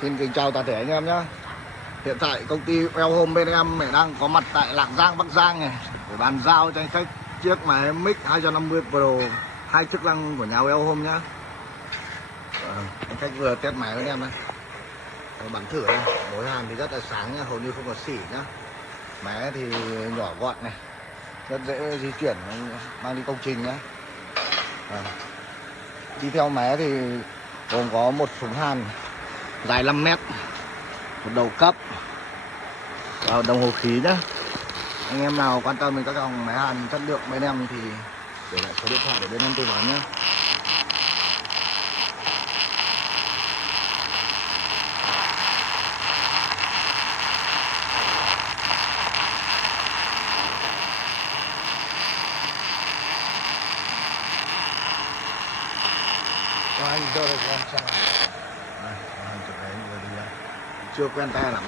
Xin kính chào toàn thể anh em nhé. Hiện tại công ty Well Home bên em đang có mặt tại Lạng Giang, Bắc Giang này để bàn giao cho anh khách chiếc máy mic 250 Pro 2 chức năng của nhà Well Home nhá. Anh khách vừa test máy với em đây. Bắn thử đây, mối hàn thì rất là sáng nhá, hầu như không có xỉ nhá. Máy thì nhỏ gọn này, rất dễ di chuyển mang đi công trình nhá. Đi theo máy thì gồm có một súng hàn dài 5 mét, một đầu cấp và đồng hồ khí nhá. Anh em nào quan tâm đến các dòng máy hàn chất lượng bên em thì để lại số điện thoại để bên em tư vấn nhé. Anh cho được em xem. Đây, chụp đấy vừa đi chưa quen tay lắm.